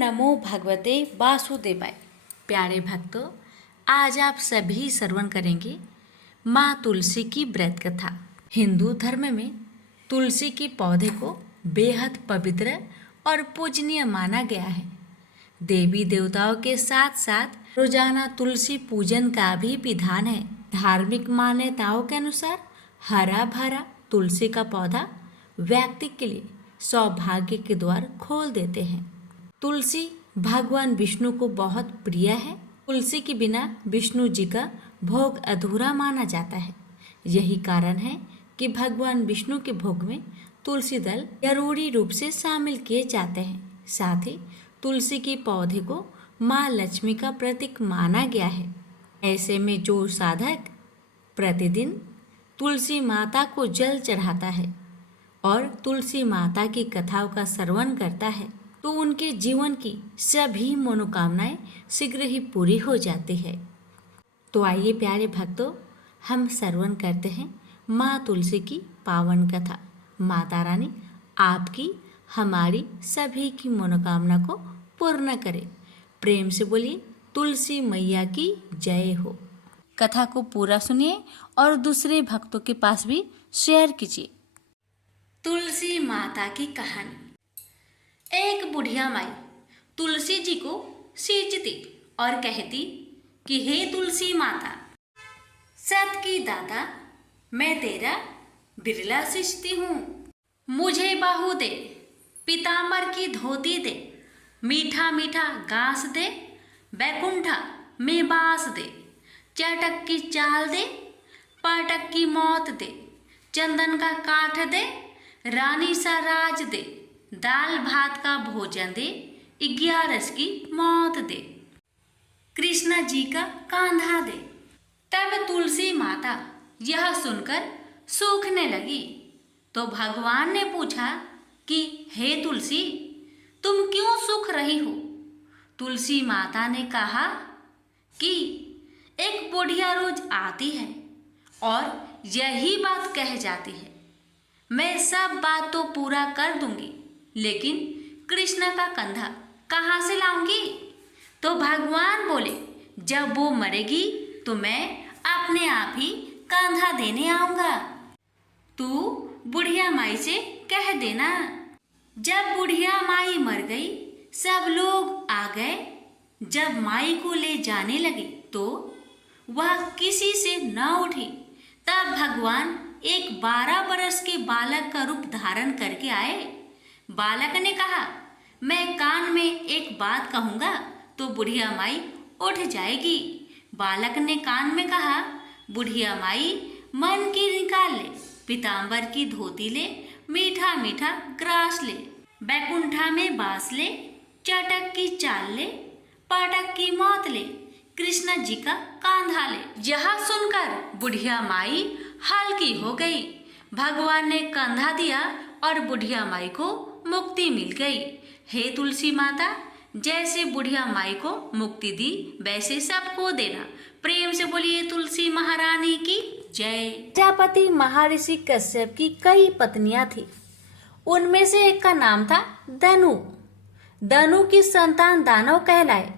नमो भगवते वासुदेवाय। प्यारे भक्तों, आज आप सभी श्रवण करेंगे माँ तुलसी की व्रत कथा। हिंदू धर्म में तुलसी के पौधे को बेहद पवित्र और पूजनीय माना गया है। देवी देवताओं के साथ साथ रोजाना तुलसी पूजन का भी विधान है। धार्मिक मान्यताओं के अनुसार हरा भरा तुलसी का पौधा व्यक्ति के लिए सौभाग्य के द्वार खोल देते हैं। तुलसी भगवान विष्णु को बहुत प्रिय है। तुलसी के बिना विष्णु जी का भोग अधूरा माना जाता है। यही कारण है कि भगवान विष्णु के भोग में तुलसी दल जरूरी रूप से शामिल किए जाते हैं। साथ ही तुलसी के पौधे को माँ लक्ष्मी का प्रतीक माना गया है। ऐसे में जो साधक प्रतिदिन तुलसी माता को जल चढ़ाता है और तुलसी माता की कथाओं का श्रवण करता है तो उनके जीवन की सभी मनोकामनाएं शीघ्र ही पूरी हो जाती है। तो आइए प्यारे भक्तों, हम श्रवण करते हैं माँ तुलसी की पावन कथा। माता रानी आपकी हमारी सभी की मनोकामना को पूर्ण करे। प्रेम से बोलिए तुलसी मैया की जय हो। कथा को पूरा सुनिए और दूसरे भक्तों के पास भी शेयर कीजिए। तुलसी माता की कहानी। एक बुढ़िया माई तुलसी जी को सींचती और कहती कि हे तुलसी माता, सत की दाता, मैं तेरा बिरला सींचती हूँ। मुझे बाहू दे, पीतांबर की धोती दे, मीठा मीठा घास दे, बैकुंठा में बास दे, चटक की चाल दे, पाटक की मौत दे, चंदन का काठ दे, रानी सा राज दे, दाल भात का भोजन दे, 11 की मौत दे, कृष्णा जी का कांधा दे। तब तुलसी माता यह सुनकर सूखने लगी तो भगवान ने पूछा कि हे तुलसी, तुम क्यों सूख रही हो? तुलसी माता ने कहा कि एक बुढ़िया रोज आती है और यही बात कह जाती है, मैं सब बात तो पूरा कर दूंगी, लेकिन कृष्ण का कंधा कहाँ से लाऊंगी? तो भगवान बोले, जब वो मरेगी तो मैं अपने आप ही कंधा देने आऊंगा। तू बुढ़िया माई से कह देना। जब बुढ़िया माई मर गई, सब लोग आ गए। जब माई को ले जाने लगे तो वह किसी से न उठी। तब भगवान एक 12 बरस के बालक का रूप धारण करके आए। बालक ने कहा, मैं कान में एक बात कहूँगा तो बुढ़िया माई उठ जाएगी। बालक ने कान में कहा, बुढ़िया माई मन की निकाल ले, पीतांबर की धोती ले, मीठा मीठा ग्रास ले, बैकुंठा में बास ले, चटक की चाल ले, पाटक की मौत ले, कृष्ण जी का कांधा ले। यह सुनकर बुढ़िया माई हल्की हो गई। भगवान ने कंधा दिया और बुढ़िया माई को मुक्ति मिल गई। हे तुलसी माता, जैसे बुढ़िया माई को मुक्ति दी वैसे सबको देना। प्रेम से बोलिए तुलसी महारानी की जय। प्रजापति महर्षि कश्यप की कई पत्नियां थी। उनमें से एक का नाम था दनु। दनु की संतान दानव कहलाए।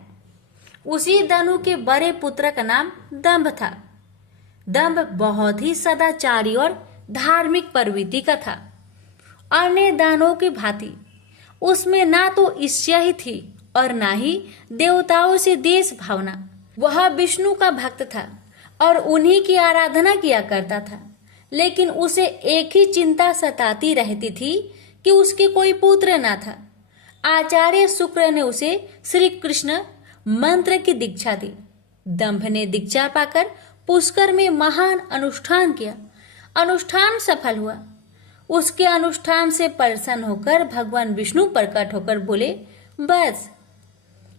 उसी दनु के बड़े पुत्र का नाम दंभ था। दंभ बहुत ही सदाचारी और धार्मिक प्रवृत्ति का था। अन्य दानवों की भांति उसमें ना तो ईर्ष्या ही थी और ना ही देवताओं से देश भावना। वह विष्णु का भक्त था और उन्हीं की आराधना किया करता था। लेकिन उसे एक ही चिंता सताती रहती थी कि उसके कोई पुत्र ना था। आचार्य शुक्र ने उसे श्री कृष्ण मंत्र की दीक्षा दी। दंभ ने दीक्षा पाकर पुष्कर में महान अनुष्ठान किया। अनुष्ठान सफल हुआ। उसके अनुष्ठान से प्रसन्न होकर भगवान विष्णु प्रकट होकर बोले, बस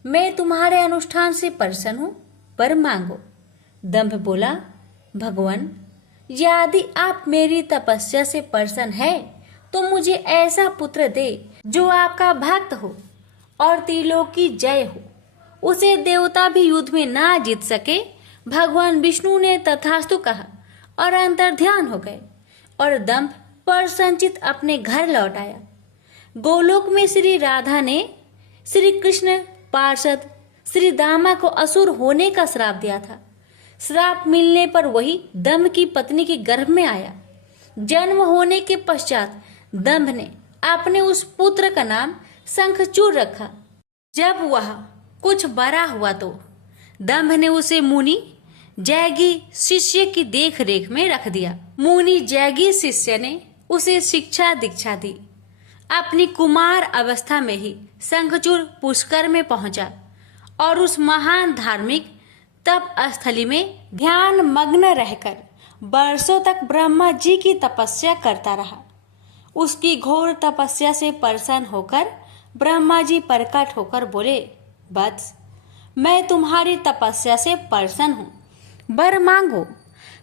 मैं तुम्हारे अनुष्ठान से प्रसन्न हूँ, पर मांगो। दंभ बोला, भगवान, यदि आप मेरी तपस्या से प्रसन्न है तो मुझे ऐसा पुत्र दे जो आपका भक्त हो और त्रिलोक की जय हो। उसे देवता भी युद्ध में ना जीत सके। भगवान विष्णु ने तथास्तु कहा और अंतर्ध्यान हो गए और दंभ प्रसन्नचित अपने घर लौट आया। गोलोक में श्री राधा ने श्री कृष्ण पार्षद श्री दामा को असुर होने का श्राप दिया था। श्राप मिलने पर वही दंभ की पत्नी के गर्भ में आया। जन्म होने के पश्चात दंभ ने अपने उस पुत्र का नाम शंखचूड़ रखा। जब वह कुछ बड़ा हुआ तो दंभ ने उसे मुनि जैगी शिष्य की देख रेख में रख दिया। मुनि जैगी शिष्य ने उसे शिक्षा दीक्षा दी। अपनी कुमार अवस्था में ही शंखचूड़ पुष्कर में पहुंचा और उस महान धार्मिक तप स्थली में ध्यान मग्न रहकर वर्षों तक ब्रह्मा जी की तपस्या करता रहा। उसकी घोर तपस्या से प्रसन्न होकर ब्रह्मा जी प्रकट होकर बोले, वत्स, मैं तुम्हारी तपस्या से प्रसन्न हूँ, वर मांगो।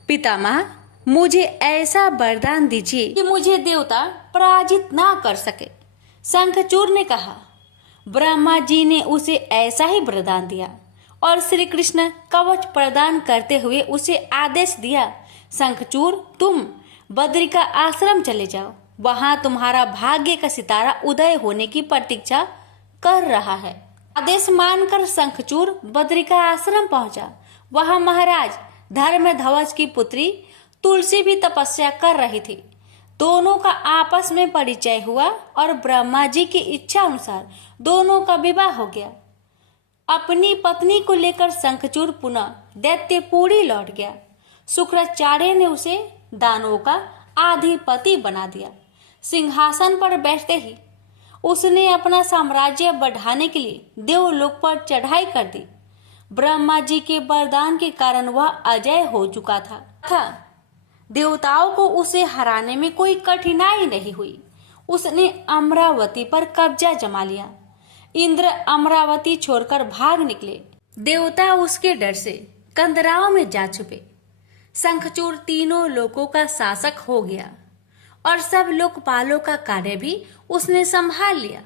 पितामह, मुझे ऐसा वरदान दीजिए कि मुझे देवता पराजित ना कर सके। शंखचूड़ ने कहा। ब्रह्मा जी ने उसे ऐसा ही वरदान दिया और श्री कृष्ण कवच प्रदान करते हुए उसे आदेश दिया, शंखचूड़, तुम बद्रिका आश्रम चले जाओ। वहां तुम्हारा भाग्य का सितारा उदय होने की प्रतीक्षा कर रहा है। आदेश मानकर शंखचूड़ बद्रिका आश्रम पहुंचा। वहां महाराज धर्मध्वज की पुत्री तुलसी भी तपस्या कर रही थी। दोनों का आपस में परिचय हुआ और ब्रह्मा जी की इच्छा अनुसार दोनों का विवाह हो गया। अपनी पत्नी को लेकर शंखचूड़ पुनः दैत्यपुरी लौट गया। शुक्राचार्य ने उसे दानवों का अधिपति बना दिया। सिंहासन पर बैठते ही उसने अपना साम्राज्य बढ़ाने के लिए देवलोक पर चढ़ाई कर दी। ब्रह्मा जी के वरदान के कारण वह अजय हो चुका था। देवताओं को उसे हराने में कोई कठिनाई नहीं हुई। उसने अमरावती पर कब्जा जमा लिया। इंद्र अमरावती छोड़कर भाग निकले। देवता उसके डर से कंदराओं में जा छुपे। शंखचूड़ तीनों लोकों का शासक हो गया और सब लोकपालों का कार्य भी उसने संभाल लिया।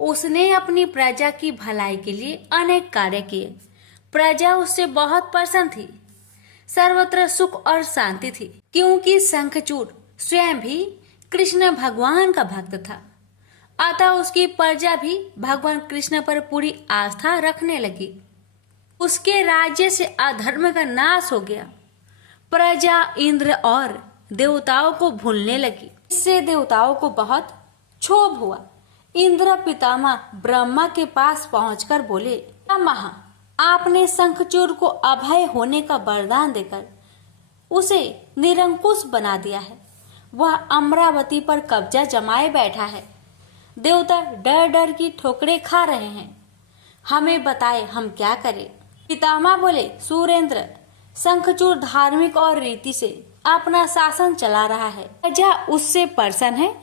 उसने अपनी प्रजा की भलाई के लिए अनेक कार्य किए। प्रजा उससे बहुत प्रसन्न थी। सर्वत्र सुख और शांति थी, क्योंकि शंखचूड़ स्वयं भी कृष्ण भगवान का भक्त था। अतः उसकी प्रजा भी भगवान कृष्ण पर पूरी आस्था रखने लगी। उसके राज्य से अधर्म का नाश हो गया। प्रजा इंद्र और देवताओं को भूलने लगी। इससे देवताओं को बहुत क्षोभ हुआ। इंद्र पितामह ब्रह्मा के पास पहुंचकर बोले, पितामह, आपने शंखचूड़ को अभय होने का वरदान देकर उसे निरंकुश बना दिया है। वह अमरावती पर कब्जा जमाए बैठा है। देवता डर डर की ठोकरें खा रहे हैं। हमें बताए हम क्या करें। पितामह बोले, सुरेंद्र, शंखचूड़ धार्मिक और रीति से अपना शासन चला रहा है। प्रजा उससे प्रसन्न है।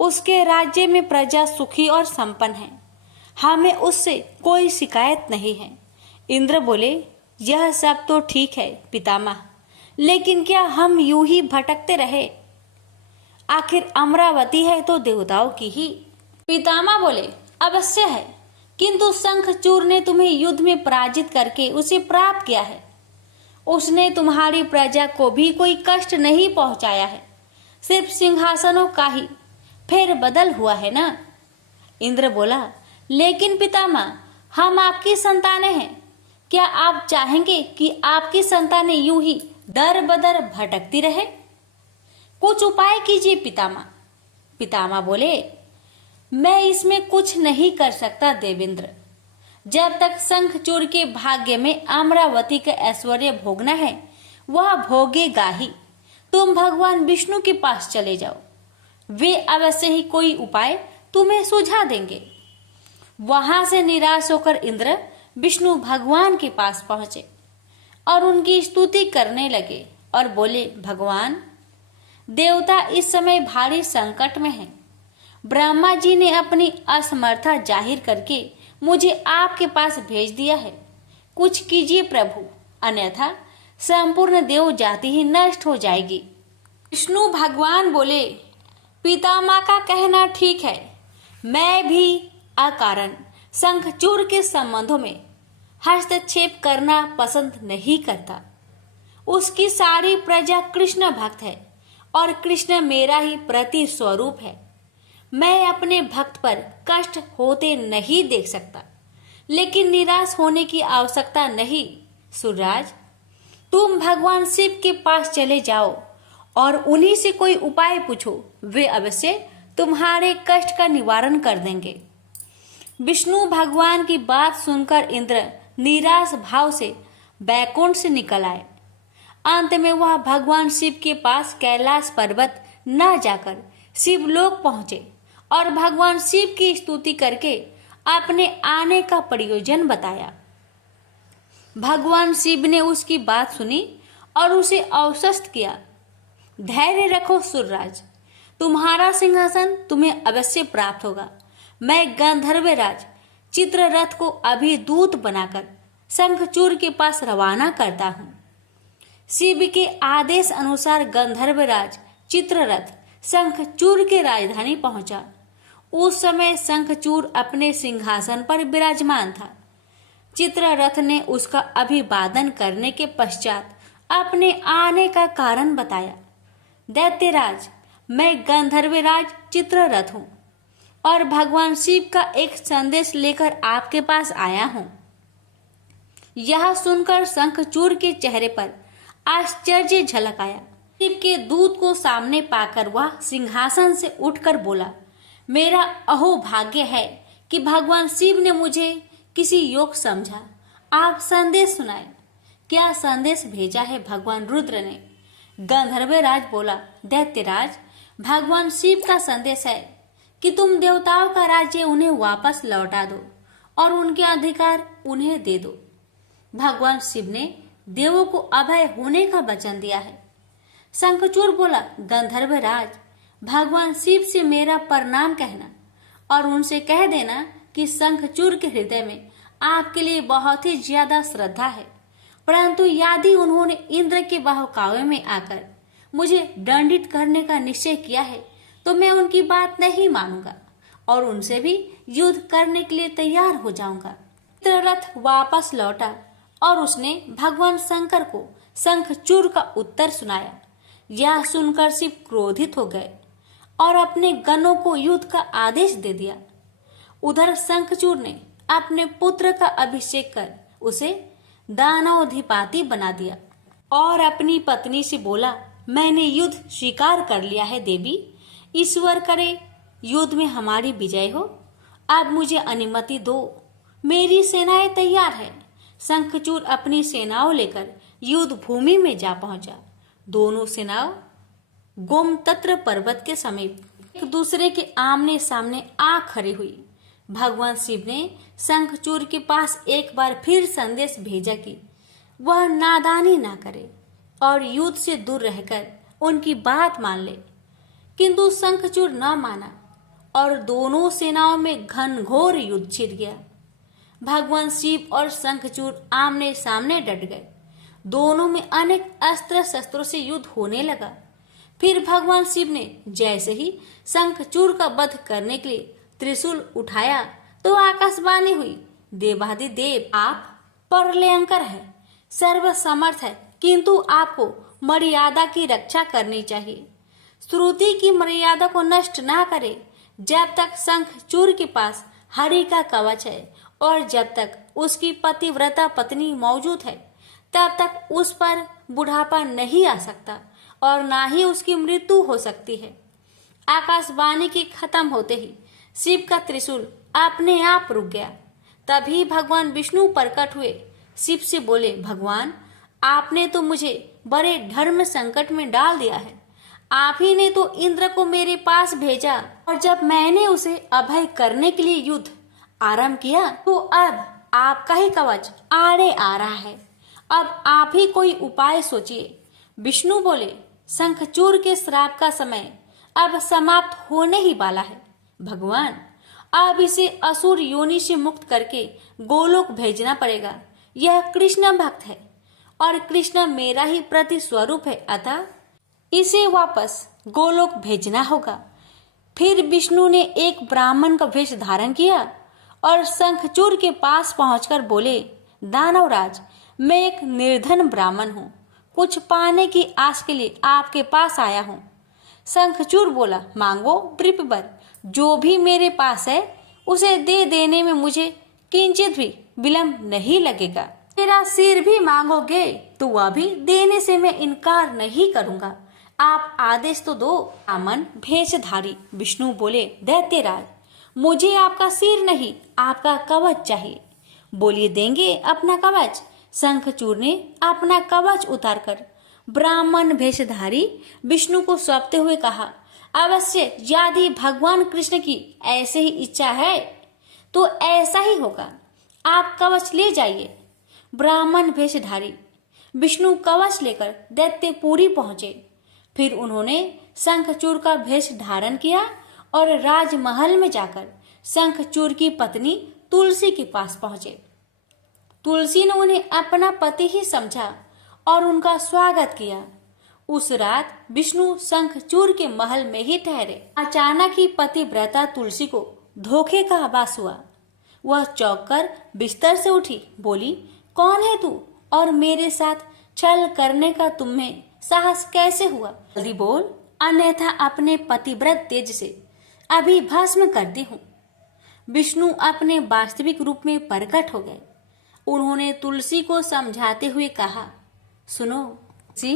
उसके राज्य में प्रजा सुखी और संपन्न है। हमें उससे कोई शिकायत नहीं है। इंद्र बोले, यह सब तो ठीक है पितामह, लेकिन क्या हम यूं ही भटकते रहे? आखिर अमरावती है तो देवताओं की ही। पितामह बोले, अवश्य है, किंतु शंखचूड़ ने तुम्हें युद्ध में पराजित करके उसे प्राप्त किया है। उसने तुम्हारी प्रजा को भी कोई कष्ट नहीं पहुंचाया है। सिर्फ सिंहासनों का ही फेर बदल हुआ है ना। इंद्र बोला, लेकिन पितामह, हम आपकी संतानें हैं। क्या आप चाहेंगे कि आपकी संतानें यूं ही दर बदर भटकती रहे? कुछ उपाय कीजिए पितामह। पितामह बोले, मैं इसमें कुछ नहीं कर सकता देवेंद्र। जब तक शंखचूड़ के भाग्य में अमरावती का ऐश्वर्य भोगना है, वह भोगेगा ही। तुम भगवान विष्णु के पास चले जाओ, वे अवश्य ही कोई उपाय तुम्हें सुझा देंगे। वहां से निराश होकर इंद्र विष्णु भगवान के पास पहुंचे और उनकी स्तुति करने लगे और बोले, भगवान, देवता इस समय भारी संकट में हैं। ब्रह्मा जी ने अपनी असमर्था जाहिर करके मुझे आपके पास भेज दिया है। कुछ कीजिए प्रभु, अन्यथा संपूर्ण देव जाति ही नष्ट हो जाएगी। विष्णु भगवान बोले, पितामह का कहना ठीक है। मैं भी अकारण शंखचूड़ के संबंधों में हस्तक्षेप करना पसंद नहीं करता। उसकी सारी प्रजा कृष्ण भक्त है और कृष्ण मेरा ही प्रति स्वरूप है। मैं अपने भक्त पर कष्ट होते नहीं देख सकता, लेकिन निराश होने की आवश्यकता नहीं। सूर्यराज, तुम भगवान शिव के पास चले जाओ और उन्हीं से कोई उपाय पूछो, वे अवश्य तुम्हारे कष्ट का निवारण कर देंगे। विष्णु भगवान की बात सुनकर इंद्र निराश भाव से बैकुंठ से निकल आए। अंत में वह भगवान शिव के पास कैलाश पर्वत न जाकर शिवलोक पहुंचे और भगवान शिव की स्तुति करके अपने आने का प्रयोजन बताया। भगवान शिव ने उसकी बात सुनी और उसे आश्वस्त किया। धैर्य रखो सूर्यराज, तुम्हारा सिंहासन तुम्हें अवश्य प्राप्त होगा। मैं गंधर्वराज चित्ररथ को अभी दूत बनाकर शंखचूड़ के पास रवाना करता हूँ। शिव के आदेश अनुसार गंधर्वराज चित्ररथ शंखचूड़ के राजधानी पहुंचा। उस समय शंखचूड़ अपने सिंहासन पर विराजमान था। चित्ररथ ने उसका अभिवादन करने के पश्चात अपने आने का कारण बताया। दैत्यराज, मैं गंधर्वराज चित्ररथ हूँ और भगवान शिव का एक संदेश लेकर आपके पास आया हूँ। यह सुनकर शंखचूड़ के चेहरे पर आश्चर्य झलक आया। शिव के दूत को सामने पाकर वह सिंहासन से उठकर बोला, मेरा अहोभाग्य है कि भगवान शिव ने मुझे किसी योग समझा। आप संदेश सुनाए। क्या संदेश भेजा है भगवान रुद्र ने? गंधर्वराज बोला, दैत्यराज, भगवान शिव का संदेश है कि तुम देवताओं का राज्य उन्हें वापस लौटा दो और उनके अधिकार उन्हें दे दो। भगवान शिव ने देवों को अभय होने का वचन दिया है। शंखचूड़ बोला, गंधर्वराज, भगवान शिव से मेरा प्रणाम कहना और उनसे कह देना कि शंखचूड़ के हृदय में आपके लिए बहुत ही ज्यादा श्रद्धा है, परंतु यदि उन्होंने इंद्र के बहकावे में आकर मुझे दंडित करने का निश्चय किया है तो मैं उनकी बात नहीं मानूंगा और उनसे भी युद्ध करने के लिए तैयार हो जाऊंगा। चित्ररथ वापस लौटा और उसने भगवान शंकर को शंखचूड़ का उत्तर सुनाया। यह सुनकर शिव क्रोधित हो गए और अपने गणों को युद्ध का आदेश दे दिया। उधर शंखचूड़ ने अपने पुत्र का अभिषेक कर उसे दानवाधिपति बना दिया और अपनी पत्नी से बोला, मैंने युद्ध स्वीकार कर लिया है देवी, ईश्वर करे युद्ध में हमारी विजय हो। अब मुझे अनुमति दो, मेरी सेनाएं तैयार है। शंखचूड़ अपनी सेनाओं लेकर युद्ध भूमि में जा पहुंचा। दोनों सेनाओं गोमतत्र पर्वत के समीप एक दूसरे के आमने सामने आ खड़ी हुई। भगवान शिव ने शंखचूड़ के पास एक बार फिर संदेश भेजा कि वह नादानी ना करे और युद्ध से दूर रहकर उनकी बात मान ले, किंतु शंखचूड़ न माना और दोनों सेनाओं में घनघोर युद्ध छिड़ गया। भगवान शिव और शंखचूड़ आमने सामने डट गए। दोनों में अनेक अस्त्र शस्त्रों से युद्ध होने लगा। फिर भगवान शिव ने जैसे ही शंखचूड़ का वध करने के लिए त्रिशूल उठाया तो आकाशवाणी हुई, देवाधिदेव आप प्रलयंकर है, सर्वसमर्थ है, किंतु आपको मर्यादा की रक्षा करनी चाहिए। श्रुति की मर्यादा को नष्ट ना करे। जब तक शंखचूड़ के पास हरि का कवच है और जब तक उसकी पतिव्रता पत्नी मौजूद है तब तक उस पर बुढ़ापा नहीं आ सकता और ना ही उसकी मृत्यु हो सकती है। आकाशवाणी के खत्म होते ही शिव का त्रिशूल अपने आप रुक गया। तभी भगवान विष्णु प्रकट हुए। शिव से बोले, भगवान आपने तो मुझे बड़े धर्म संकट में डाल दिया है। आप ही ने तो इंद्र को मेरे पास भेजा और जब मैंने उसे अभय करने के लिए युद्ध आरंभ किया तो अब आपका ही कवच आड़े आ रहा है। अब आप ही कोई उपाय सोचिए। विष्णु बोले, शंखचूड़ के श्राप का समय अब समाप्त होने ही वाला है। भगवान अब इसे असुर योनि से मुक्त करके गोलोक भेजना पड़ेगा। यह कृष्ण भक्त है और कृष्ण मेरा ही प्रति स्वरूप है, अतः इसे वापस गोलोक भेजना होगा। फिर विष्णु ने एक ब्राह्मण का वेश धारण किया और शंखचूड़ के पास पहुंचकर बोले, दानवराज मैं एक निर्धन ब्राह्मण हूँ, कुछ पाने की आस के लिए आपके पास आया हूँ। शंखचूड़ बोला, मांगो वृपवर, जो भी मेरे पास है उसे दे देने में मुझे किंचित भी विलंब नहीं लगेगा। मेरा सिर भी मांगोगे तो वह भी देने से मैं इनकार नहीं करूंगा। आप आदेश तो दो। ब्राह्मण भेषधारी विष्णु बोले, दैत्यराज, मुझे आपका सिर नहीं, आपका कवच चाहिए। बोलिए, देंगे अपना कवच। शंखचूर ने अपना कवच उतारकर ब्राह्मण भेषधारी विष्णु को सौंपते हुए कहा, अवश्य यदि भगवान कृष्ण की ऐसे ही इच्छा है तो ऐसा ही होगा। आप कवच ले जाइए। ब्राह्मण भेषधारी विष्णु कवच लेकर दैत्यपुरी पहुंचे। फिर उन्होंने शंखचूर का भेष धारण किया और राजमहल में जाकर शंखचूर की पत्नी तुलसी के पास पहुंचे। तुलसी ने उन्हें अपना पति ही समझा और उनका स्वागत किया। उस रात विष्णु शंखचूर के महल में ही ठहरे। अचानक ही पतिव्रता तुलसी को धोखे का आभास हुआ। वह चौंक कर बिस्तर से उठी, बोली, कौन है तू और मेरे साथ छल करने का तुम्हें साहस कैसे हुआ? जल्दी बोल, अन्यथा अपने पतिव्रत तेज से अभी भस्म करती हूँ। विष्णु अपने वास्तविक रूप में प्रकट हो गए। उन्होंने तुलसी को समझाते हुए कहा, सुनो जी,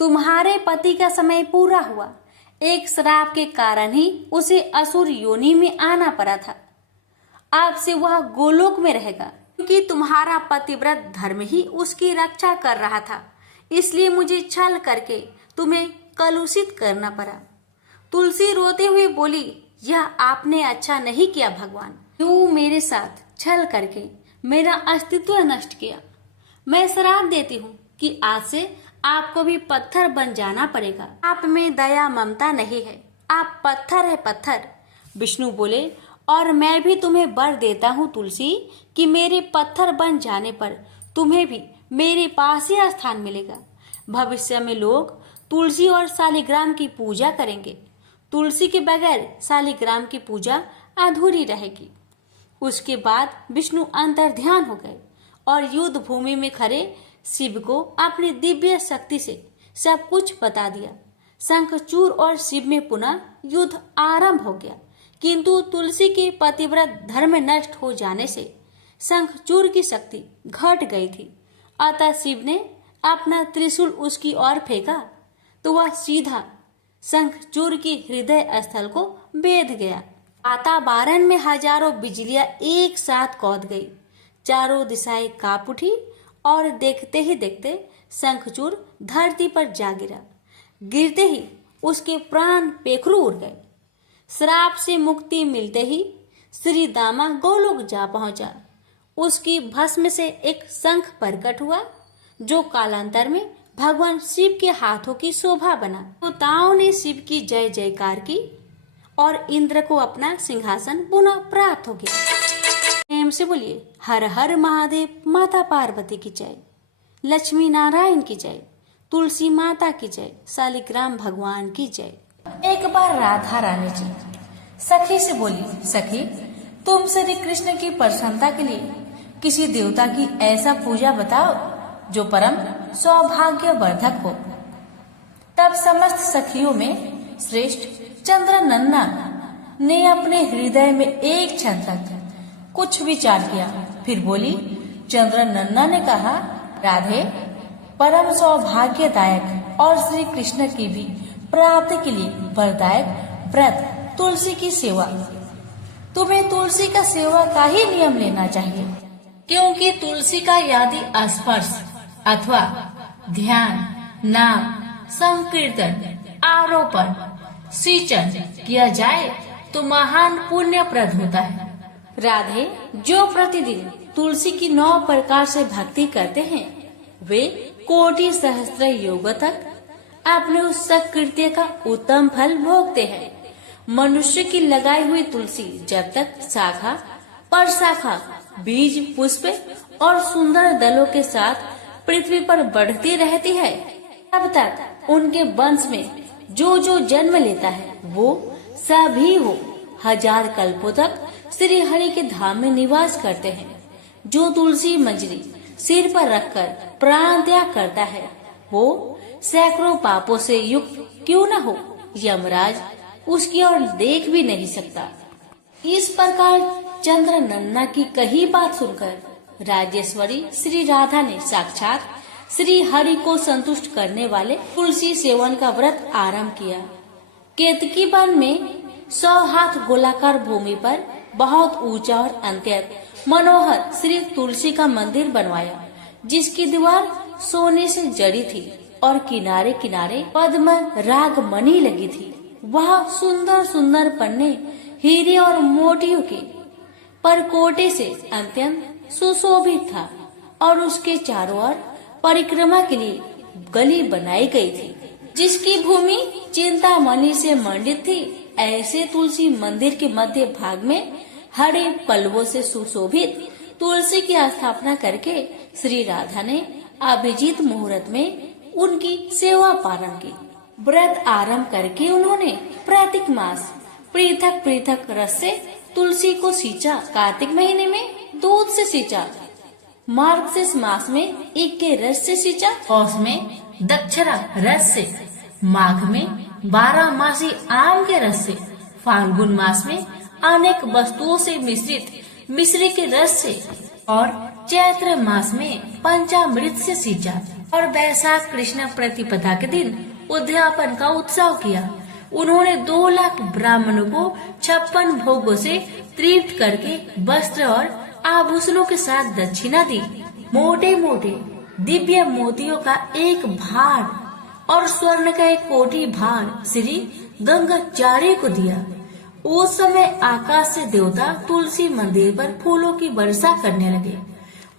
तुम्हारे पति का समय पूरा हुआ। एक श्राप के कारण ही उसे असुर योनि में आना पड़ा था। अब से वह गोलोक में रहेगा, क्योंकि तुम्हारा पतिव्रत धर्म ही उसकी रक्षा कर रहा था। इसलिए मुझे छल करके तुम्हें कलुषित करना पड़ा। तुलसी रोते हुए बोली, यह आपने अच्छा नहीं किया भगवान। क्यों मेरे साथ छल करके मेरा अस्तित्व नष्ट किया? मैं श्राप देती हूँ कि आज से आपको भी पत्थर बन जाना पड़ेगा। आप में दया ममता नहीं है, आप पत्थर है, पत्थर। विष्णु बोले, और मैं भी तुम्हें वर देता हूँ तुलसी कि मेरे पत्थर बन जाने पर तुम्हें भी मेरे पास ही स्थान मिलेगा। भविष्य में लोग तुलसी और शालिग्राम की पूजा करेंगे। तुलसी के बगैर शालिग्राम की पूजा अधूरी रहेगी। उसके बाद विष्णु अंतर्ध्यान हो गए और युद्ध भूमि में खड़े शिव को अपनी दिव्य शक्ति से सब कुछ बता दिया। शंखचूर और शिव में पुनः युद्ध आरंभ हो गया, किंतु तुलसी के पतिव्रत धर्म नष्ट हो जाने से शंखचूर की शक्ति घट गई थी। अतः शिव ने अपना त्रिशूल उसकी ओर फेंका तो वह सीधा शंखचूर की हृदय स्थल को भेद गया। वातावरण में हजारों बिजलियां एक साथ कौंध गई। चारों दिशाएं कांप उठी और देखते ही देखते शंखचूर धरती पर जा गिरा। गिरते ही उसके प्राण पेखरू उड़ गए। श्राप से मुक्ति मिलते ही श्री दामा गोलोक जा पहुंचा। उसकी भस्म से एक शंख प्रकट हुआ, जो कालांतर में भगवान शिव के हाथों की शोभा बना। देवताओं ने शिव की जय जयकार की और इंद्र को अपना सिंहासन पुनः प्राप्त हो गया। प्रेम से बोलिए, हर हर महादेव, माता पार्वती की जय, लक्ष्मी नारायण की जय, तुलसी माता की जय, शालिग्राम भगवान की जय। एक बार राधा रानी जी सखी से बोली, सखी, तुम श्री कृष्ण की प्रसन्नता के लिए किसी देवता की ऐसा पूजा बताओ जो परम सौभाग्यवर्धक हो। तब समस्त सखियों में श्रेष्ठ चंद्रनन्ना ने अपने हृदय में एक क्षण तक कुछ विचार किया। फिर बोली, चंद्रनन्ना ने कहा, राधे, परम सौभाग्यदायक और श्री कृष्ण की भी प्राप्ति के लिए वरदायक व्रत तुलसी की सेवा। तुम्हें तुलसी का सेवा का ही नियम लेना चाहिए, क्योंकि तुलसी का यदि स्पर्श अथवा ध्यान, नाम, संकीर्तन, आरोपण, सिंचन किया जाए तो महान पुण्यप्रद होता है। राधे, जो प्रतिदिन तुलसी की 9 प्रकार से भक्ति करते हैं वे कोटि सहस्त्र योग तक अपने उस सत्कृत्य का उत्तम फल भोगते हैं। मनुष्य की लगाई हुई तुलसी जब तक शाखा पर शाखा, बीज, पुष्प और सुंदर दलों के साथ पृथ्वी पर बढ़ती रहती है, तब तक उनके वंश में जो जो जन्म लेता है वो सभी वो हजार कल्पों तक श्री हरि के धाम में निवास करते हैं। जो तुलसी मंजरी सिर पर रखकर प्राण त्याग करता है वो सैकड़ों पापों से युक्त क्यों न हो, यमराज उसकी ओर देख भी नहीं सकता। इस प्रकार चंद्र नन्ना की कही बात सुनकर राजेश्वरी श्री राधा ने साक्षात श्री हरि को संतुष्ट करने वाले तुलसी सेवन का व्रत आरंभ किया। केतकी वन में 100 हाथ गोलाकार भूमि पर बहुत ऊंचा और अत्यंत मनोहर श्री तुलसी का मंदिर बनवाया, जिसकी दीवार सोने से जड़ी थी और किनारे किनारे पद्म राग मणि लगी थी। वहाँ सुंदर सुंदर पन्ने हीरे और मोतियों के परकोटे से अत्यंत सुशोभित था और उसके चारों ओर परिक्रमा के लिए गली बनाई गई थी, जिसकी भूमि चिंतामणि से मंडित थी। ऐसे तुलसी मंदिर के मध्य भाग में हरे पल्लवों से सुशोभित तुलसी की स्थापना करके श्री राधा ने अभिजीत मुहूर्त में उनकी सेवा पारण की। व्रत आरंभ करके उन्होंने प्रत्येक मास पृथक पृथक रस से तुलसी को सींचा। कार्तिक महीने में दूध से सींचा, मार्गशीर्ष मास में ईख के रस से सींचा, पौष में दक्षरा रस से, माघ में 12 मासी आम के रस से, फाल्गुन मास में अनेक वस्तुओं से मिश्रित मिश्री के रस से और चैत्र मास में पंचामृत से सींचा और वैशाख कृष्ण प्रतिपदा के दिन उद्यापन का उत्सव किया। उन्होंने 2 लाख ब्राह्मणों को 56 भोगों से तृप्त करके वस्त्र और आभूषणों के साथ दक्षिणा दी। मोटे मोटे दिव्य मोतियों का एक भार और स्वर्ण का एक कोटि भार श्री गंगाचार्य को दिया। उस समय आकाश से देवता तुलसी मंदिर पर फूलों की वर्षा करने लगे।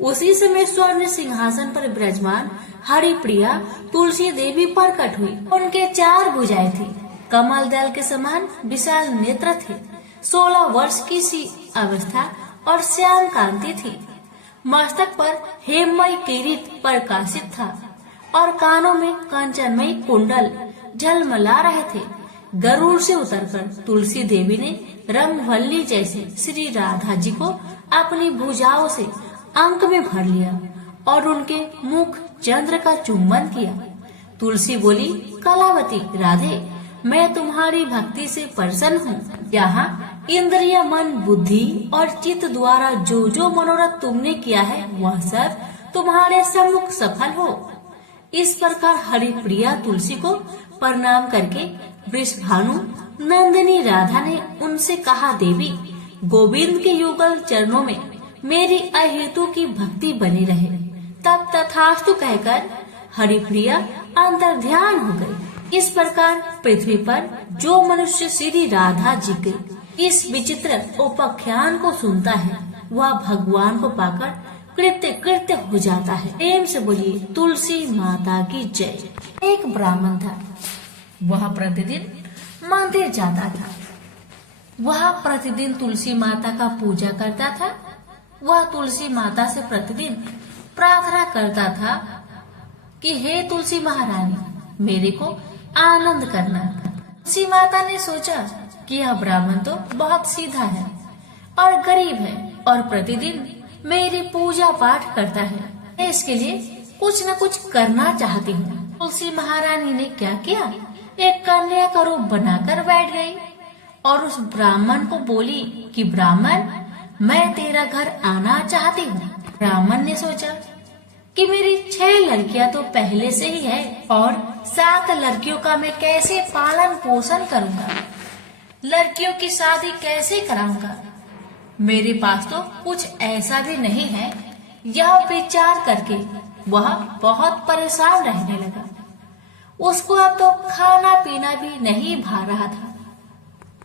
उसी समय स्वर्ण सिंहासन पर विराजमान हरिप्रिया तुलसी देवी प्रकट हुई। उनके 4 भुजाएं थी, कमल दल के समान विशाल नेत्र थे, 16 वर्ष की सी अवस्था और श्याम कांति थी। मस्तक पर हेममय किरीट प्रकाशित था और कानों में कंचनमय कुंडल झलमला रहे थे। गरुड़ से उतरकर तुलसी देवी ने रंगवल्ली जैसे श्री राधा जी को अपनी भुजाओं से अंक में भर लिया और उनके मुख चंद्र का चुम्बन किया। तुलसी बोली, कलावती राधे, मैं तुम्हारी भक्ति से प्रसन्न हूँ। यहाँ इंद्रिय मन बुद्धि और चित्त द्वारा जो जो मनोरथ तुमने किया है वह सब तुम्हारे सम्मुख सफल हो। इस प्रकार हरिप्रिया तुलसी को प्रणाम करके वृषभानु नंदिनी राधा ने उनसे कहा, देवी, गोविंद के युगल चरणों में मेरी अहेतु की भक्ति बनी रहे। तब तथास्तु कहकर हरिप्रिया अंतर्ध्यान हो गई। इस प्रकार पृथ्वी पर जो मनुष्य श्री राधा जी के इस विचित्र उपाख्यान को सुनता है वह भगवान को पाकर कृत्य कृत्य हो जाता है। प्रेम से बोलिए तुलसी माता की जय। एक ब्राह्मण था, वह प्रतिदिन मंदिर जाता था। वह प्रतिदिन तुलसी माता का पूजा करता था। वह तुलसी माता से प्रतिदिन प्रार्थना करता था कि हे तुलसी महारानी, मेरे को आनंद करना। तुलसी माता ने सोचा कि यह ब्राह्मण तो बहुत सीधा है और गरीब है और प्रतिदिन मेरी पूजा पाठ करता है, मैं इसके लिए कुछ न कुछ करना चाहती हूँ। तुलसी महारानी ने क्या किया, एक कन्या का रूप बनाकर बैठ गई और उस ब्राह्मण को बोली कि ब्राह्मण, मैं तेरा घर आना चाहती हूँ। ब्राह्मण ने सोचा कि मेरी 6 लड़कियां तो पहले से ही है और 7 लड़कियों का मैं कैसे पालन पोषण करूँगा, लड़कियों की शादी कैसे कराऊंगा, मेरे पास तो कुछ ऐसा भी नहीं है। यह विचार करके वह बहुत परेशान रहने लगा। उसको अब तो खाना पीना भी नहीं भा रहा था।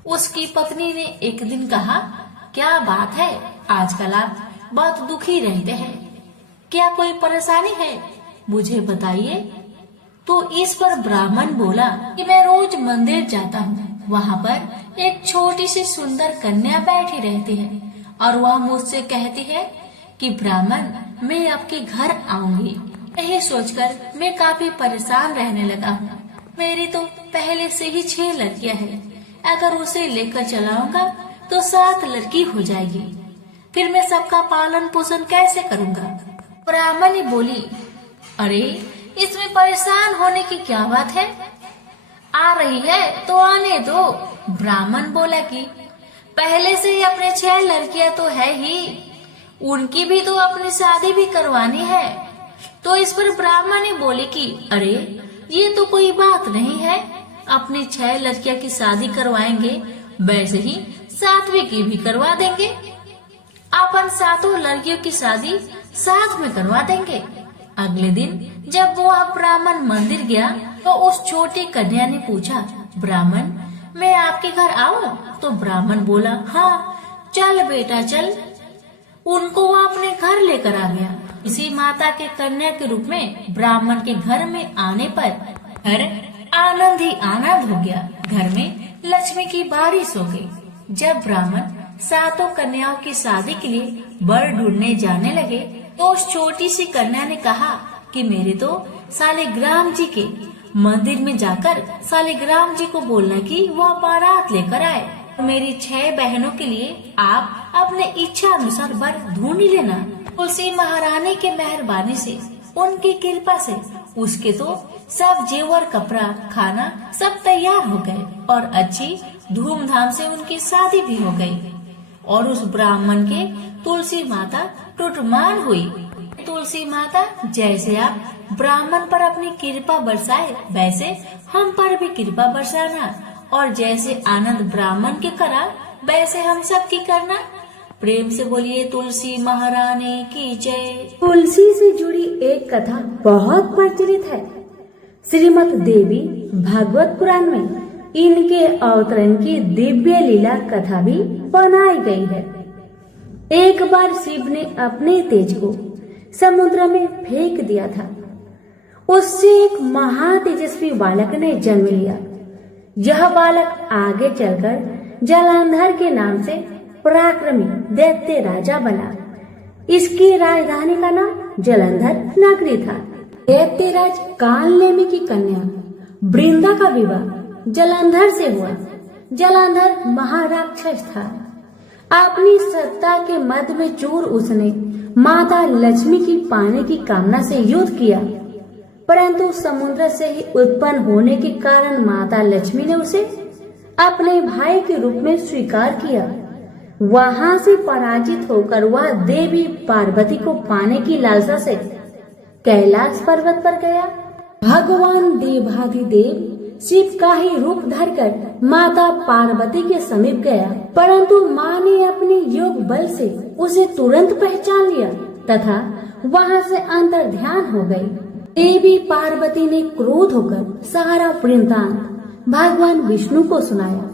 उसकी पत्नी ने एक दिन कहा, क्या बात है, आजकल आप बहुत दुखी रहते हैं, क्या कोई परेशानी है, मुझे बताइए। तो इस पर ब्राह्मण बोला कि मैं रोज मंदिर जाता हूँ, वहाँ पर एक छोटी सी सुंदर कन्या बैठी रहती है और वह मुझसे कहती है कि ब्राह्मण, मैं आपके घर आऊंगी। यही सोचकर मैं काफी परेशान रहने लगा हूँ। मेरी तो पहले से ही 6 लड़कियां हैं, अगर उसे लेकर चलाऊंगा तो 7 लड़की हो जाएगी, फिर मैं सबका पालन पोषण कैसे करूंगा। ब्राह्मण ने बोली, अरे इसमें परेशान होने की क्या बात है, आ रही है तो आने दो। ब्राह्मण बोला कि पहले से ही अपने 6 लड़कियां तो है ही, उनकी भी तो अपनी शादी भी करवानी है। तो इस पर ब्राह्मण ने बोली कि अरे ये तो कोई बात नहीं है, अपनी 6 लड़कियां की शादी करवाएंगे, वैसे ही 7वीं की भी करवा देंगे। अपन 7 लड़कियों की शादी साथ में करवा देंगे। अगले दिन जब वो ब्राह्मण मंदिर गया तो उस छोटी कन्या ने पूछा, ब्राह्मण मैं आपके घर आऊं? तो ब्राह्मण बोला, हाँ चल बेटा चल। उनको वो अपने घर लेकर आ गया। इसी माता के कन्या के रूप में ब्राह्मण के घर में आने पर घर आनंद ही आनंद हो गया। घर में लक्ष्मी की बारिश हो गई। जब ब्राह्मण 7 कन्याओं की शादी के लिए वर ढूंढने जाने लगे तो उस छोटी सी कन्या ने कहा कि मेरे तो शालिग्राम जी के मंदिर में जाकर शालिग्राम जी को बोलना कि वो बारात लेकर आए। मेरी 6 बहनों के लिए आप अपने इच्छा अनुसार वर ढूंढ लेना। तुलसी महारानी के मेहरबानी से, उनकी कृपा से उसके तो सब जेवर कपड़ा खाना सब तैयार हो गए और अच्छी धूमधाम से उनकी शादी भी हो गई। और उस ब्राह्मण के तुलसी माता टुटमान हुई। तुलसी माता जैसे आप ब्राह्मण पर अपनी कृपा बरसाए वैसे हम पर भी कृपा बरसाना, और जैसे आनंद ब्राह्मण के करा वैसे हम सब की करना। प्रेम से बोलिए तुलसी महारानी की जय। तुलसी से जुड़ी एक कथा बहुत प्रचलित है। श्रीमद् देवी भागवत पुराण में इनके अवतरण की दिव्य लीला कथा भी बनाई गई है। एक बार शिव ने अपने तेज को समुद्र में फेंक दिया था। उससे एक महातेजस्वी बालक ने जन्म लिया। यह बालक आगे चलकर जलंधर के नाम से पराक्रमी दैत्य राजा बना। इसकी राजधानी का नाम जलंधर नगरी था। दैत्यराज कालनेमी की कन्या वृंदा का विवाह जलंधर से हुआ। जलंधर महाराक्षस था। अपनी सत्ता के मद में चूर उसने माता लक्ष्मी की पाने की कामना से युद्ध किया, परंतु समुद्र से ही उत्पन्न होने के कारण माता लक्ष्मी ने उसे अपने भाई के रूप में स्वीकार किया। वहां से पराजित होकर वह देवी पार्वती को पाने की लालसा से कैलाश पर्वत पर गया। भगवान देवाधिदेव शिव का ही रूप धरकर माता पार्वती के समीप गया, परंतु माँ ने अपने योग बल से उसे तुरंत पहचान लिया तथा वहां से अंतर ध्यान हो गई। देवी पार्वती ने क्रोध होकर सारा वृत्तांत भगवान विष्णु को सुनाया।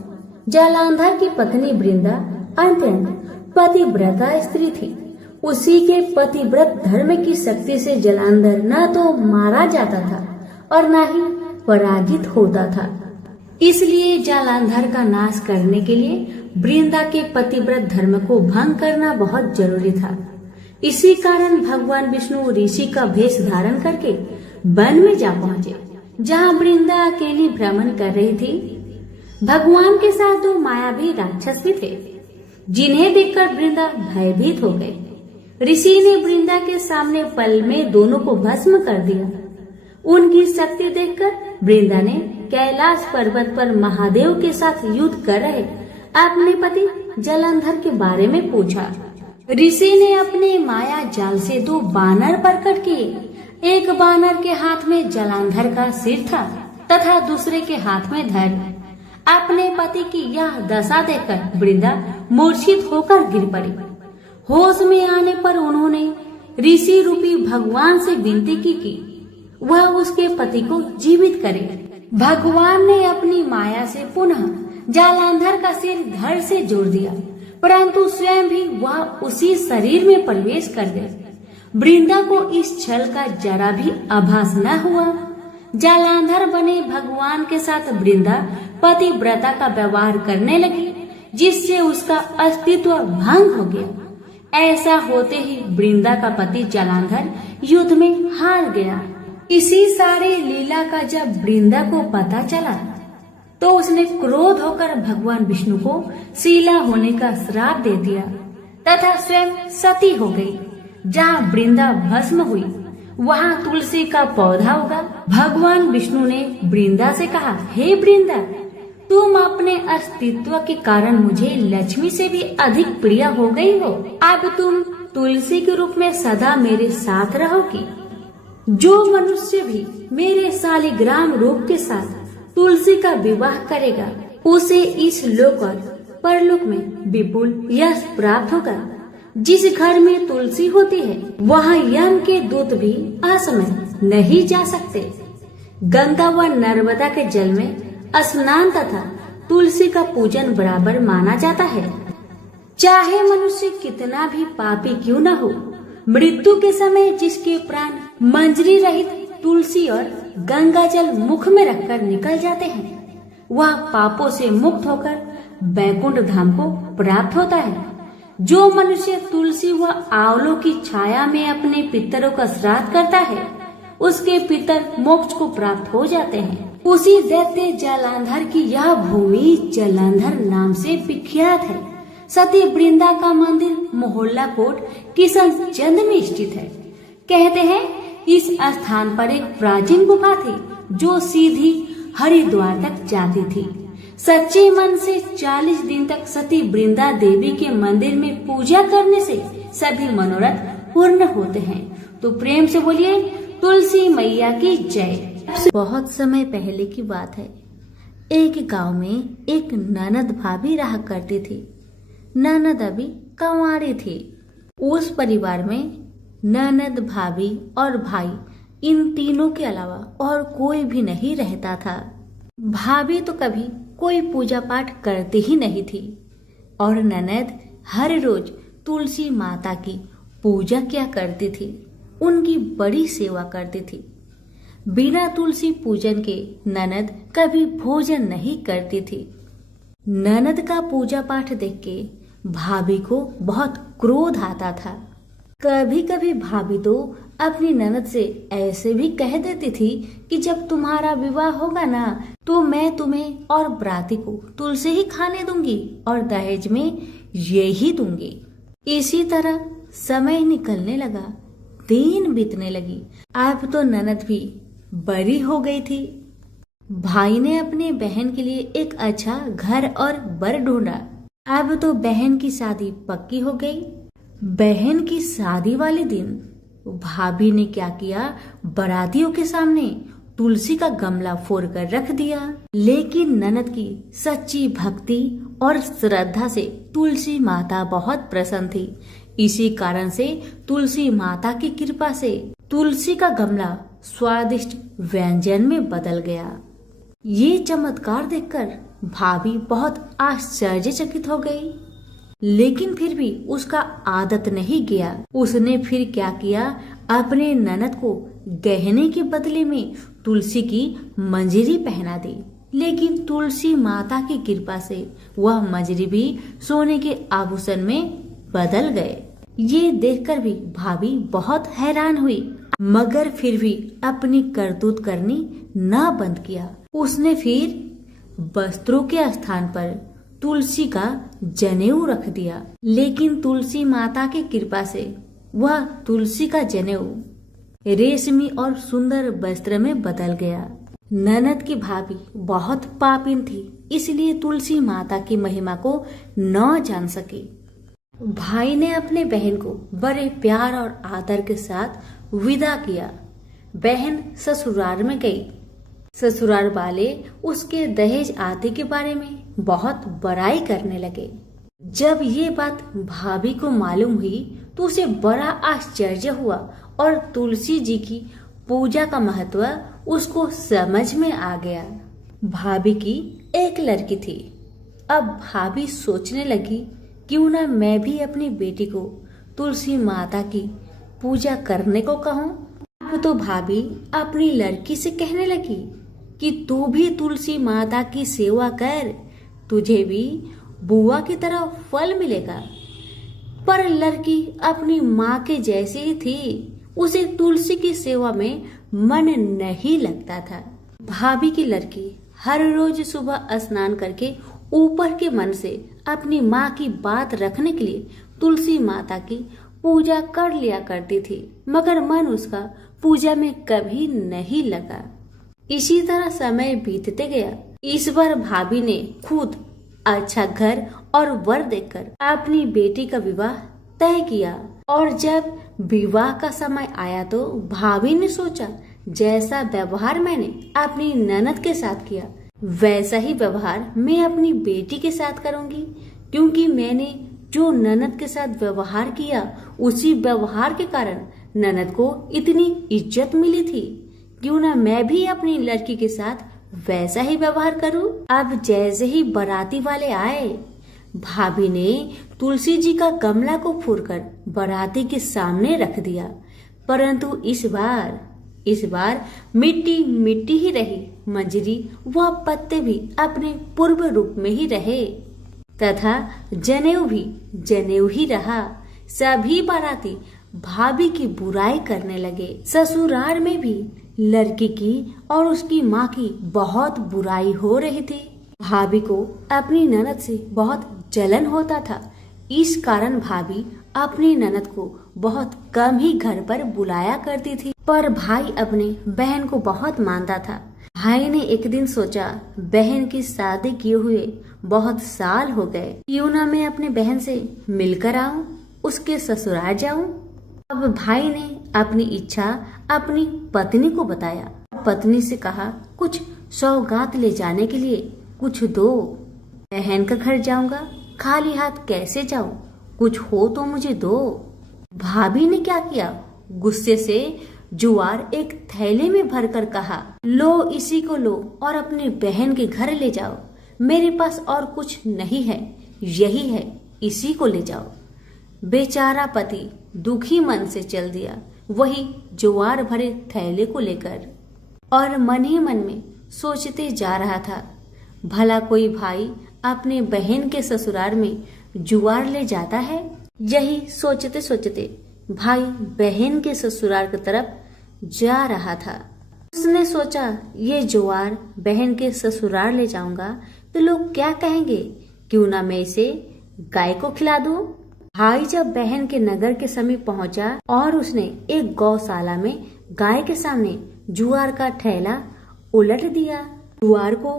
जलंधर की पत्नी वृंदा अत्यंत पतिव्रता स्त्री थी। उसी के पतिव्रत धर्म की शक्ति से जलंधर न तो मारा जाता था और न ही पराजित होता था। इसलिए जलंधर का नाश करने के लिए वृंदा के पतिव्रत धर्म को भंग करना बहुत जरूरी था। इसी कारण भगवान विष्णु ऋषि का भेष धारण करके वन में जा पहुँचे, जहाँ वृंदा अकेली भ्रमण कर रही थी। भगवान के साथ 2 मायावी राक्षस भी थे, जिन्हें देखकर वृंदा भयभीत हो गई। ऋषि ने वृंदा के सामने पल में दोनों को भस्म कर दिया। उनकी शक्ति देखकर वृंदा ने कैलाश पर्वत पर महादेव के साथ युद्ध कर रहे अपने पति जलंधर के बारे में पूछा। ऋषि ने अपने माया जाल से 2 बानर प्रकट किए। एक बानर के हाथ में जलंधर का सिर था तथा दूसरे के हाथ में धड़। अपने पति की यह दशा देखकर वृंदा मूर्छित होकर गिर पड़ी। होश में आने पर उन्होंने ऋषि रूपी भगवान से विनती की कि वह उसके पति को जीवित करे। भगवान ने अपनी माया से पुनः जलंधर का सिर धड़ से जोड़ दिया, परंतु स्वयं भी वह उसी शरीर में प्रवेश कर गए। वृंदा को इस छल का जरा भी आभास न हुआ। जलंधर बने भगवान के साथ वृंदा पतिव्रता का व्यवहार करने लगी, जिससे उसका अस्तित्व भंग हो गया। ऐसा होते ही वृंदा का पति जलंधर युद्ध में हार गया। इसी सारी लीला का जब वृंदा को पता चला तो उसने क्रोध होकर भगवान विष्णु को शीला होने का श्राप दे दिया तथा स्वयं सती हो गई। जहाँ वृंदा भस्म हुई वहाँ तुलसी का पौधा होगा। भगवान विष्णु ने वृंदा से कहा, हे वृंदा, तुम अपने अस्तित्व के कारण मुझे लक्ष्मी से भी अधिक प्रिय हो गई हो। अब तुम तुलसी के रूप में सदा मेरे साथ रहोगी। जो मनुष्य भी मेरे शालिग्राम रूप के साथ तुलसी का विवाह करेगा, उसे इस लोक और परलोक में विपुल यश प्राप्त होगा। जिस घर में तुलसी होती है, वहाँ यम के दूत भी असमय नहीं जा सकते। गंगा व नर्मदा के जल में स्नान तथा तुलसी का पूजन बराबर माना जाता है। चाहे मनुष्य कितना भी पापी क्यों न हो, मृत्यु के समय जिसके प्राण मंजरी रहित तुलसी और गंगा जल मुख में रखकर निकल जाते हैं, वह पापों से मुक्त होकर बैकुंठ धाम को प्राप्त होता है। जो मनुष्य तुलसी व आंवलों की छाया में अपने पितरों का श्राद्ध करता है, उसके पितर मोक्ष को प्राप्त हो जाते हैं। उसी दैत्य जालंधर की यह भूमि जालंधर नाम से विख्यात है। सती वृंदा का मंदिर मोहल्ला कोट किशनचंद में स्थित है। कहते हैं इस स्थान पर एक प्राचीन गुफा थी जो सीधी हरिद्वार तक जाती थी। सच्चे मन से 40 दिन तक सती वृंदा देवी के मंदिर में पूजा करने से सभी मनोरथ पूर्ण होते हैं। तो प्रेम से बोलिए तुलसी मैया की जय। बहुत समय पहले की बात है। एक गांव में एक ननद भाभी रहा करती थी। ननद अभी कंवारी थी। उस परिवार में ननद, भाभी और भाई, इन तीनों के अलावा और कोई भी नहीं रहता था। भाभी तो कभी कोई पूजा पाठ करती ही नहीं थी और ननद हर रोज तुलसी माता की पूजा किया करती थी, उनकी बड़ी सेवा करती थी। बिना तुलसी पूजन के ननद कभी भोजन नहीं करती थी। ननद का पूजा पाठ देख के भाभी को बहुत क्रोध आता था। कभी कभी भाभी तो अपनी ननद से ऐसे भी कह देती थी कि जब तुम्हारा विवाह होगा ना, तो मैं तुम्हें और बराती को तुलसी ही खाने दूंगी और दहेज में यही दूंगी। इसी तरह समय निकलने लगा, दिन बीतने लगी। अब तो ननद भी बड़ी हो गई थी। भाई ने अपने बहन के लिए एक अच्छा घर और बर ढूंढा। अब तो बहन की शादी पक्की हो गई। बहन की शादी वाले दिन भाभी ने क्या किया, बारातियों के सामने तुलसी का गमला फोड़ कर रख दिया। लेकिन ननद की सच्ची भक्ति और श्रद्धा से तुलसी माता बहुत प्रसन्न थी। इसी कारण से तुलसी माता की कृपा से तुलसी का गमला स्वादिष्ट व्यंजन में बदल गया। ये चमत्कार देखकर भाभी बहुत आश्चर्यचकित हो गई, लेकिन फिर भी उसका आदत नहीं गया। उसने फिर क्या किया, अपने ननद को गहने के बदले में तुलसी की मंजरी पहना दी। लेकिन तुलसी माता की कृपा से वह मंजरी भी सोने के आभूषण में बदल गए। ये देखकर भी भाभी बहुत हैरान हुई, मगर फिर भी अपनी करतूत करनी न बंद किया। उसने फिर वस्त्रों के स्थान पर तुलसी का जनेऊ रख दिया। लेकिन तुलसी माता की कृपा से वह तुलसी का जनेऊ रेशमी और सुंदर वस्त्र में बदल गया। ननद की भाभी बहुत पापिन थी, इसलिए तुलसी माता की महिमा को न जान सकी। भाई ने अपने बहन को बड़े प्यार और आदर के साथ विदा किया। बहन ससुराल में गई। ससुराल वाले उसके दहेज आदि के बारे में बहुत बड़ाई करने लगे। जब ये बात भाभी को मालूम हुई तो उसे बड़ा आश्चर्य हुआ और तुलसी जी की पूजा का महत्व उसको समझ में आ गया। भाभी की एक लड़की थी। अब भाभी सोचने लगी, क्यों ना मैं भी अपनी बेटी को तुलसी माता की पूजा करने को कहूँ। अब तो भाभी अपनी लड़की से कहने लगी कि तू भी तुलसी माता की सेवा कर, तुझे भी बुआ की तरह फल मिलेगा। पर लड़की अपनी माँ के जैसी ही थी, उसे तुलसी की सेवा में मन नहीं लगता था। भाभी की लड़की हर रोज सुबह स्नान करके ऊपर के मन से अपनी माँ की बात रखने के लिए तुलसी माता की पूजा कर लिया करती थी, मगर मन उसका पूजा में कभी नहीं लगा। इसी तरह समय बीतते गया। इस बार भाभी ने खुद अच्छा घर और वर देखकर अपनी बेटी का विवाह तय किया। और जब विवाह का समय आया तो भाभी ने सोचा, जैसा व्यवहार मैंने अपनी ननद के साथ किया वैसा ही व्यवहार मैं अपनी बेटी के साथ करूंगी, क्योंकि मैंने जो ननद के साथ व्यवहार किया उसी व्यवहार के कारण ननद को इतनी इज्जत मिली थी। क्यों ना मैं भी अपनी लड़की के साथ वैसा ही व्यवहार करूं। अब जैसे ही बाराती वाले आए, भाभी ने तुलसी जी का गमला को फोड़कर बाराती के सामने रख दिया, परंतु इस बार मिट्टी मिट्टी ही रही। मंजरी व पत्ते भी अपने पूर्व रूप में ही रहे तथा जनेऊ भी जनेऊ ही रहा। सभी बाराती भाभी की बुराई करने लगे। ससुराल में भी लड़की की और उसकी माँ की बहुत बुराई हो रही थी। भाभी को अपनी ननद से बहुत जलन होता था। इस कारण भाभी अपनी ननद को बहुत कम ही घर पर बुलाया करती थी। पर भाई अपने बहन को बहुत मानता था। भाई ने एक दिन सोचा, बहन की शादी किए हुए बहुत साल हो गए, क्यों ना मैं अपने बहन से मिलकर आऊं, उसके ससुराल जाऊं। अब भाई ने अपनी इच्छा अपनी पत्नी को बताया। पत्नी से कहा, कुछ सौगात ले जाने के लिए कुछ दो। बहन का घर जाऊंगा, खाली हाथ कैसे जाऊं, कुछ हो तो मुझे दो। भाभी ने क्या किया, गुस्से से जुआर एक थैले में भरकर कहा, लो इसी को लो और अपनी बहन के घर ले जाओ। मेरे पास और कुछ नहीं है, यही है, इसी को ले जाओ। बेचारा पति दुखी मन से चल दिया, वही जुआर भरे थैले को लेकर, और मन ही मन में सोचते जा रहा था, भला कोई भाई अपने बहन के ससुराल में जुआर ले जाता है। यही सोचते सोचते भाई बहन के ससुराल की तरफ जा रहा था। उसने सोचा, ये जुआर बहन के ससुराल ले जाऊंगा तो लोग क्या कहेंगे, क्यों ना मैं इसे गाय को खिला दूं। भाई जब बहन के नगर के समीप पहुंचा और उसने एक गौशाला में गाय के सामने जुआर का थैला उलट दिया। जुआर को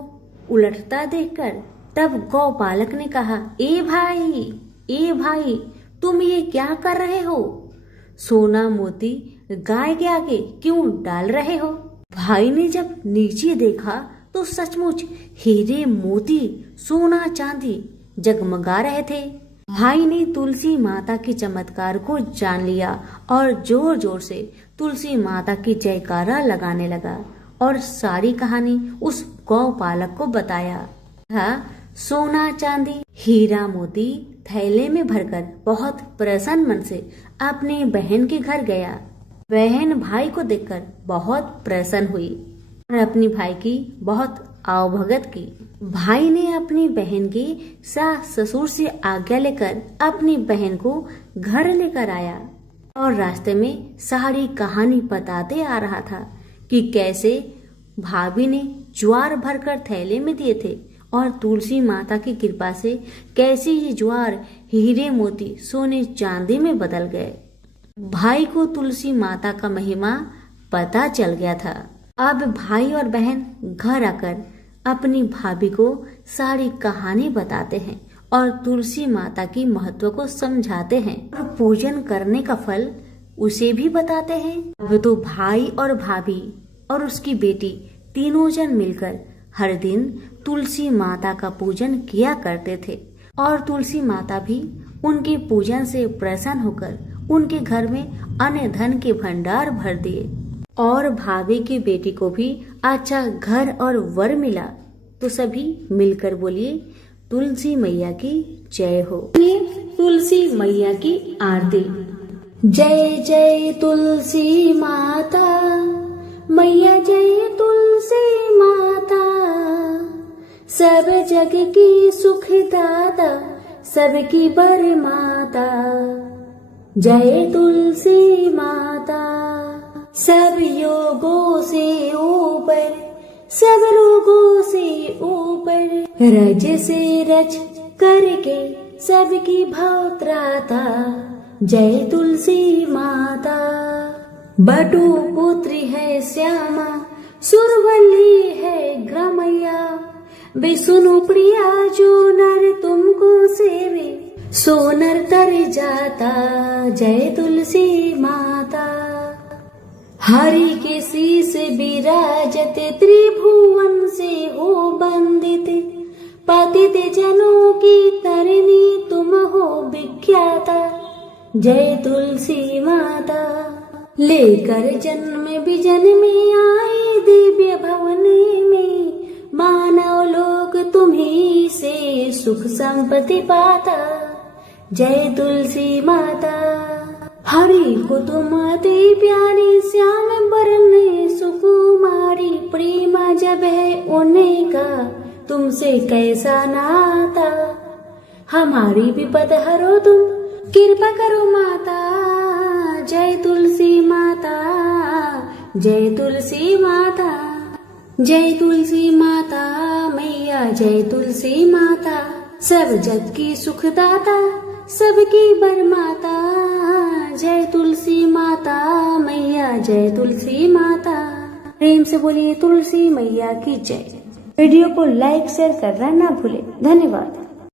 उलटता देखकर तब गौपालक ने कहा, ए भाई तुम ये क्या कर रहे हो? सोना मोती गाय के आगे क्यों डाल रहे हो? भाई ने जब नीचे देखा तो सचमुच हीरे मोती सोना चांदी जगमगा रहे थे। भाई ने तुलसी माता के चमत्कार को जान लिया और जोर जोर से तुलसी माता की जयकारा लगाने लगा और सारी कहानी उस गौपालक को बताया। सोना चांदी हीरा मोती थैले में भरकर बहुत प्रसन्न मन से अपनी बहन के घर गया। बहन भाई को देखकर बहुत प्रसन्न हुई और अपनी भाई की बहुत आवभगत की। भाई ने अपनी बहन की सास ससुर से आज्ञा लेकर अपनी बहन को घर लेकर आया और रास्ते में सारी कहानी बताते आ रहा था कि कैसे भाभी ने ज्वार भरकर थैले में दिए थे और तुलसी माता की कृपा से कैसे ये ज्वार हीरे मोती सोने चांदी में बदल गए। भाई को तुलसी माता का महिमा पता चल गया था। अब भाई और बहन घर आकर अपनी भाभी को सारी कहानी बताते हैं और तुलसी माता की महत्व को समझाते हैं और पूजन करने का फल उसे भी बताते हैं। अब तो भाई और भाभी और उसकी बेटी तीनों जन मिलकर हर दिन तुलसी माता का पूजन किया करते थे और तुलसी माता भी उनके पूजन से प्रसन्न होकर उनके घर में अन्न धन के भंडार भर दिए और भाभी की बेटी को भी अच्छा घर और वर मिला। तो सभी मिलकर बोलिए, तुलसी मैया की जय हो। तुलसी मैया की आरती। जय जय तुलसी माता मैया, जय तुलसी माता, सब जग की सुखदाता सबकी बर माता। जय तुलसी माता, सब योगों से ऊपर सब रोगों से ऊपर, रज से रच करके सबकी भव त्राता। जय तुलसी माता। बटु पुत्री है श्यामा, सुरवल्ली है ग्रामैया। बे सुनो प्रिया जो नर तुमको सेवे, सो नर तर जाता जय तुलसी माता। हरि के शीस विराजत त्रिभुवन से हो बंदित, पतित जनों की तरनी तुम हो विख्याता जय तुलसी माता। लेकर जन्म विजन में आए दिव्य भवन में, मानव लोग तुम्ही से सुख संपत्ति पाता जय तुलसी माता। हरि को तुम अति प्यारी, श्याम बरन सुकुमारी। प्रेमा जब है उन्हें का तुमसे कैसा नाता, हमारी विपद हरो तुम कृपा करो माता जय तुलसी माता। जय तुलसी माता, जय तुलसी माता मैया, जय तुलसी माता। सब जग की सुखदाता, सबकी बरमाता जय तुलसी माता मैया, जय तुलसी माता। प्रेम से बोलिए तुलसी मैया की जय। वीडियो को लाइक शेयर करना ना भूले। धन्यवाद।